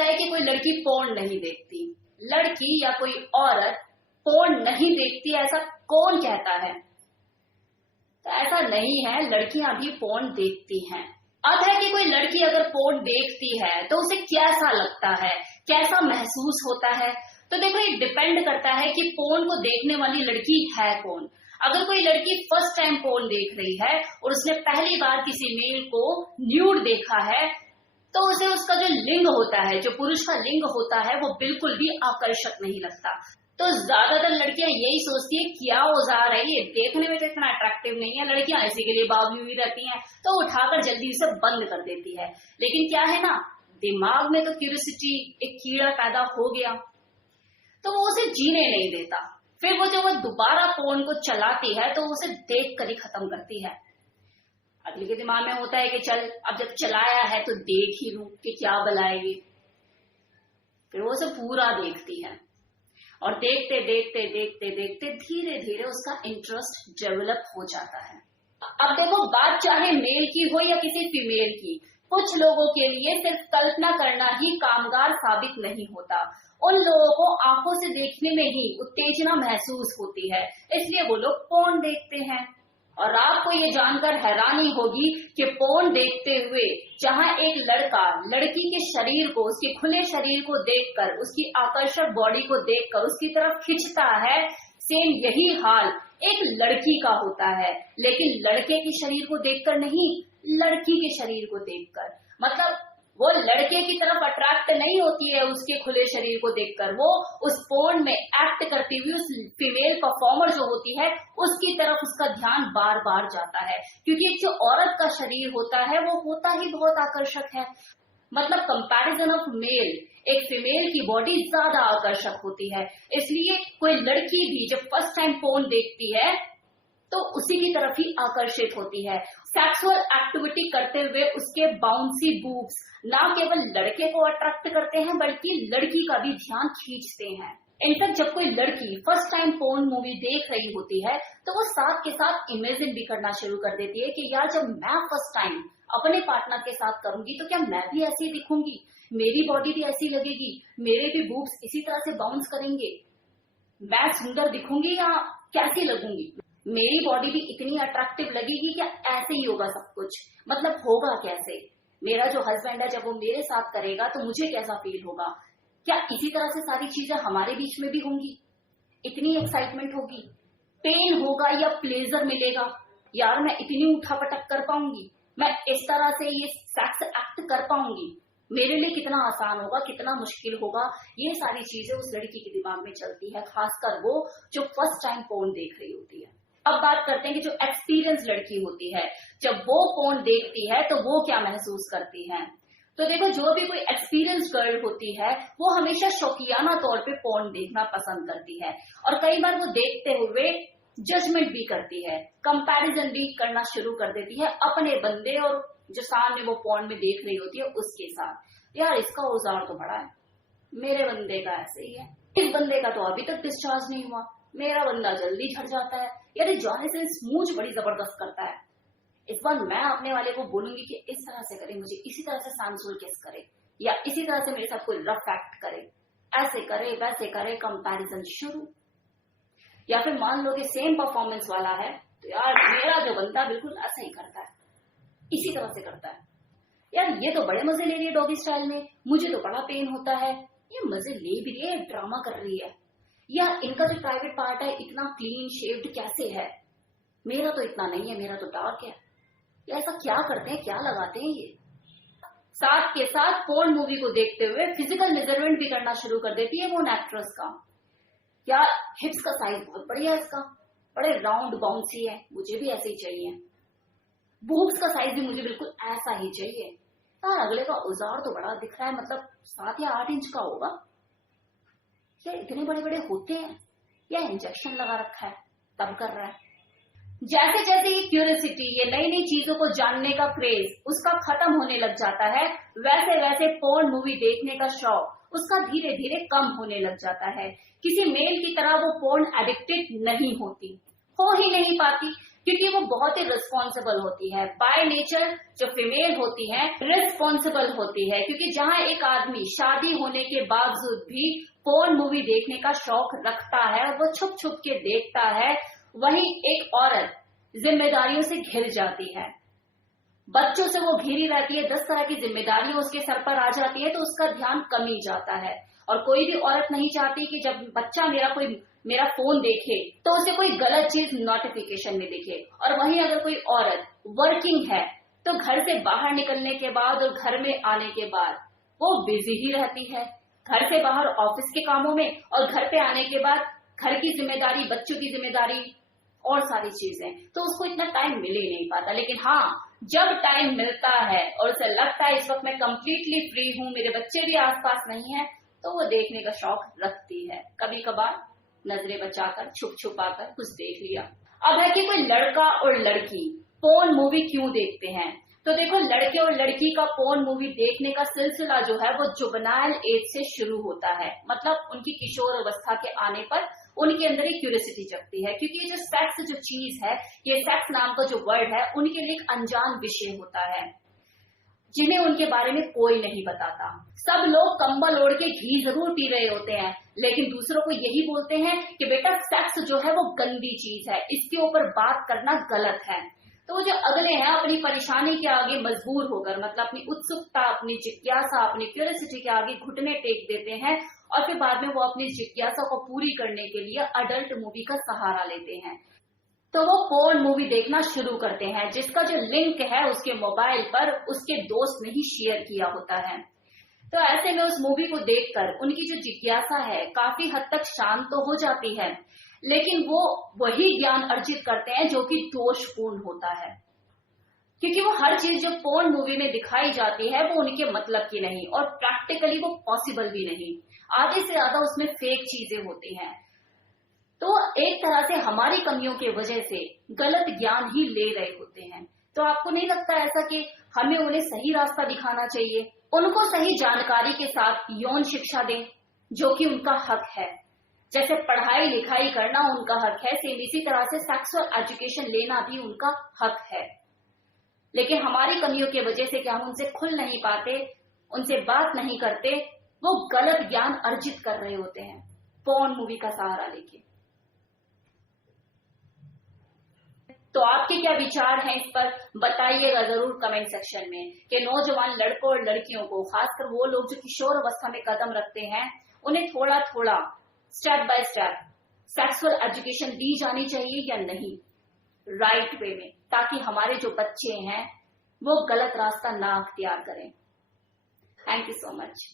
कहता है कि कोई लड़की पोर्न नहीं देखती, लड़की या कोई औरत पोर्न नहीं देखती, ऐसा कौन कहता है? तो ऐसा नहीं है, लड़कियां भी पोर्न देखती हैं। अब है कि कोई लड़की अगर पोर्न देखती है तो उसे कैसा लगता है, कैसा महसूस होता है? तो देखो, ये डिपेंड करता है कि पोर्न को देखने वाली लड़की है कौन। अगर कोई लड़की फर्स्ट टाइम पोर्न देख रही है और उसने पहली बार किसी मेल को न्यूड देखा है, तो उसे उसका जो लिंग होता है, जो पुरुष का लिंग होता है, वो बिल्कुल भी आकर्षक नहीं लगता। तो ज्यादातर लड़कियां यही सोचती है क्या औजार है ये, देखने में तो इतना अट्रैक्टिव नहीं है, लड़कियां इसी के लिए बावली हुई रहती हैं, तो उठाकर जल्दी से बंद कर देती है। लेकिन क्या है ना, दिमाग में तो क्यूरियोसिटी, एक कीड़ा पैदा हो गया, तो वो उसे जीने नहीं देता। फिर वो जब वो दोबारा फोन को चलाती है तो उसे देख कर ही खत्म करती है। अगले के दिमाग में होता है कि चल अब जब चलाया है तो देख ही लूं कि क्या बलाएगी। फिर वो उसे पूरा देखती है और देखते देखते देखते देखते धीरे धीरे उसका इंटरेस्ट डेवलप हो जाता है। अब देखो, बात चाहे मेल की हो या किसी फीमेल की, कुछ लोगों के लिए सिर्फ कल्पना करना ही कामगार साबित नहीं होता। उन लोगों को आंखों से देखने में ही उत्तेजना महसूस होती है, इसलिए वो लोग पोर्न देखते हैं। और आपको ये जानकर हैरानी होगी कि पोर्न देखते हुए जहां एक लड़का लड़की के शरीर को, उसके खुले शरीर को देखकर, उसकी आकर्षक बॉडी को देखकर उसकी तरफ खिंचता है, सेम यही हाल एक लड़की का होता है, लेकिन लड़के के शरीर को देखकर नहीं, लड़की के शरीर को देखकर। मतलब वो लड़के की तरफ अट्रैक्ट नहीं होती है उसके खुले शरीर को देखकर, वो उस पोर्न में एक्ट करती हुई उस फीमेल परफॉर्मर जो होती है उसकी तरफ उसका ध्यान बार बार जाता है, क्योंकि जो औरत का शरीर होता है वो होता ही बहुत आकर्षक है। मतलब कंपैरिजन ऑफ मेल, एक फीमेल की बॉडी ज्यादा आकर्षक होती है, इसलिए कोई लड़की भी जब फर्स्ट टाइम पोर्न देखती है तो उसी की तरफ ही आकर्षित होती है। सेक्सुअल एक्टिविटी करते हुए उसके बाउंसी बूब्स ना केवल लड़के को अट्रैक्ट करते हैं बल्कि लड़की का भी ध्यान खींचते हैं। इनफैक्ट जब कोई लड़की फर्स्ट टाइम पोर्न मूवी देख रही होती है तो वो साथ के साथ इमेजिन भी करना शुरू कर देती है कि यार जब मैं फर्स्ट टाइम अपने पार्टनर के साथ करूंगी तो क्या मैं भी ऐसी दिखूंगी, मेरी बॉडी भी ऐसी लगेगी, मेरे भी बूब्स इसी तरह से बाउंस करेंगे, मैं सुंदर दिखूंगी या कैसी लगूंगी, मेरी बॉडी भी इतनी अट्रैक्टिव लगेगी क्या, ऐसे ही होगा सब कुछ। मतलब होगा कैसे, मेरा जो हस्बैंड है जब वो मेरे साथ करेगा तो मुझे कैसा फील होगा, क्या इसी तरह से सारी चीजें हमारे बीच में भी होंगी, इतनी एक्साइटमेंट होगी, पेन होगा या प्लेजर मिलेगा, यार मैं इतनी उठापटक कर पाऊंगी, मैं इस तरह से ये सेक्स एक्ट कर पाऊंगी, मेरे लिए कितना आसान होगा, कितना मुश्किल होगा, ये सारी चीजें उस लड़की के दिमाग में चलती है, खासकर वो जो फर्स्ट टाइम पोर्न देख रही होती है। अब बात करते हैं कि जो एक्सपीरियंस लड़की होती है जब वो पोर्न देखती है तो वो क्या महसूस करती है। तो देखो, जो भी कोई एक्सपीरियंस गर्ल होती है वो हमेशा शौकियाना तौर पे पोर्न देखना पसंद करती है और कई बार वो देखते हुए जजमेंट भी करती है, कंपैरिजन भी करना शुरू कर देती है अपने बंदे और जो सामने वो पोर्न में देख रही होती है उसके साथ। यार इसका औजार तो बड़ा है, मेरे बंदे का ऐसे ही है, इस बंदे का तो अभी तक डिस्चार्ज नहीं हुआ, मेरा बंदा जल्दी झड़ जाता है, यार जाने से स्मूच बड़ी जबरदस्त करता है, इस बार मैं अपने वाले को बोलूंगी कि इस तरह से करे, मुझे इसी तरह से सैंसुअल किस करे, या इसी तरह से मेरे साथ कोई रफ एक्ट करे, ऐसे करे वैसे करे, कंपैरिजन शुरू। या फिर मान लो कि सेम परफॉर्मेंस वाला है तो यार मेरा जो बंदा बिल्कुल ऐसा ही करता है, इसी तरह से करता है, यार ये तो बड़े मजे ले रही है डॉगी स्टाइल में, मुझे तो बड़ा पेन होता है, ये मजे ले भी रही है, ड्रामा कर रही है, यार इनका जो प्राइवेट पार्ट है इतना क्लीन शेव्ड कैसे है, मेरा तो इतना नहीं है, मेरा तो डार्क है, या ऐसा क्या करते हैं, क्या लगाते हैं ये। साथ के साथ पोर्न मूवी को देखते हुए फिजिकल मेजरमेंट भी करना शुरू कर देती है वो एक्ट्रेस का, यार हिप्स का साइज बहुत बढ़िया है इसका, बड़े राउंड बाउंसी है, मुझे भी ऐसे ही चाहिए, बूब्स का साइज भी मुझे बिल्कुल ऐसा ही चाहिए, यार अगले का औजार तो बड़ा दिख रहा है, मतलब 7 या 8 इंच का होगा, क्या इतने बड़े बड़े होते हैं, या इंजेक्शन लगा रखा है तब कर रहा है। जैसे जैसे ये क्यूरियोसिटी, ये नई नई चीजों को जानने का क्रेज उसका खत्म होने लग जाता है, वैसे वैसे पोर्न मूवी देखने का शौक उसका धीरे धीरे कम होने लग जाता है। किसी मेल की तरह वो पोर्न एडिक्टेड नहीं होती, हो ही नहीं पाती, क्योंकि वो बहुत ही रिस्पॉन्सिबल होती है। बाय नेचर जो फीमेल होती है रिस्पॉन्सिबल होती है, क्योंकि जहां एक आदमी शादी होने के बावजूद भी पोर्न मूवी देखने का शौक रखता है और वो छुप छुप के देखता है, वहीं एक औरत जिम्मेदारियों से घिर जाती है, बच्चों से वो घिरी रहती है, 10 तरह की जिम्मेदारियां उसके सर पर आ जाती है, तो उसका ध्यान कम ही जाता है। और कोई भी औरत नहीं चाहती कि जब बच्चा मेरा फोन देखे तो उसे कोई गलत चीज नोटिफिकेशन में दिखे। और वहीं अगर कोई औरत वर्किंग है तो घर से बाहर निकलने के बाद और घर में आने के बाद वो बिजी ही रहती है, घर से बाहर ऑफिस के कामों में और घर पे आने के बाद घर की जिम्मेदारी, बच्चों की जिम्मेदारी और सारी चीजें, तो उसको इतना टाइम मिल ही नहीं पाता। लेकिन हाँ, जब टाइम मिलता है और उसे लगता है इस वक्त मैं कंप्लीटली फ्री हूं, मेरे बच्चे भी आसपास नहीं है, तो वो देखने का शौक रखती है। कभी कभार नजरें बचाकर छुप छुपाकर कुछ देख लिया। अब है कि कोई लड़का और लड़की पोर्न मूवी क्यों देखते हैं, तो देखो, लड़के और लड़की का पोर्न मूवी देखने का सिलसिला जो है वो जुवेनाइल एज से शुरू होता है। मतलब उनकी किशोर अवस्था के आने पर उनके अंदर एक क्यूरियोसिटी जगती है, क्योंकि ये जो सेक्स जो चीज है, ये सेक्स नाम का जो वर्ड है, उनके लिए एक अनजान विषय होता है जिन्हें उनके बारे में कोई नहीं बताता। सब लोग कंबल ओढ़ के घी जरूर पी रहे होते हैं, लेकिन दूसरों को यही बोलते हैं कि बेटा सेक्स जो है वो गंदी चीज है, इसके ऊपर बात करना गलत है। तो वो जो अगले हैं अपनी परेशानी के आगे मजबूर होकर, मतलब अपनी उत्सुकता, अपनी जिज्ञासा, अपनी क्यूरियोसिटी के आगे घुटने टेक देते हैं और फिर बाद में वो अपनी जिज्ञासा को पूरी करने के लिए अडल्ट मूवी का सहारा लेते हैं। तो वो पोर्न मूवी देखना शुरू करते हैं, जिसका जो लिंक है उसके मोबाइल पर उसके दोस्त ने ही शेयर किया होता है। तो ऐसे में उस मूवी को देखकर उनकी जो जिज्ञासा है काफी हद तक शांत तो हो जाती है, लेकिन वो वही ज्ञान अर्जित करते हैं जो कि दोषपूर्ण होता है, क्योंकि वो हर चीज जो पोर्न मूवी में दिखाई जाती है वो उनके मतलब की नहीं और प्रैक्टिकली वो पॉसिबल भी नहीं। आधे से ज्यादा उसमें फेक चीजें होती हैं। तो एक तरह से हमारी कमियों की वजह से गलत ज्ञान ही ले रहे होते हैं। तो आपको नहीं लगता ऐसा कि हमें उन्हें सही रास्ता दिखाना चाहिए, उनको सही जानकारी के साथ यौन शिक्षा दें, जो कि उनका हक है। जैसे पढ़ाई लिखाई करना उनका हक है, सेम इसी तरह से सेक्सुअल एजुकेशन लेना भी उनका हक है। लेकिन हमारी कमियों की वजह से क्या हम उनसे खुल नहीं पाते, उनसे बात नहीं करते, वो गलत ज्ञान अर्जित कर रहे होते हैं पोर्न मूवी का सहारा लेके। तो आपके क्या विचार हैं इस पर, बताइएगा जरूर कमेंट सेक्शन में कि नौजवान लड़कों और लड़कियों को, खासकर वो लोग जो किशोर अवस्था में कदम रखते हैं, उन्हें थोड़ा थोड़ा step by step sexual education दी जानी चाहिए या नहीं, राइट वे में, ताकि हमारे जो बच्चे हैं वो गलत रास्ता ना अख्तियार करें। Thank you so much.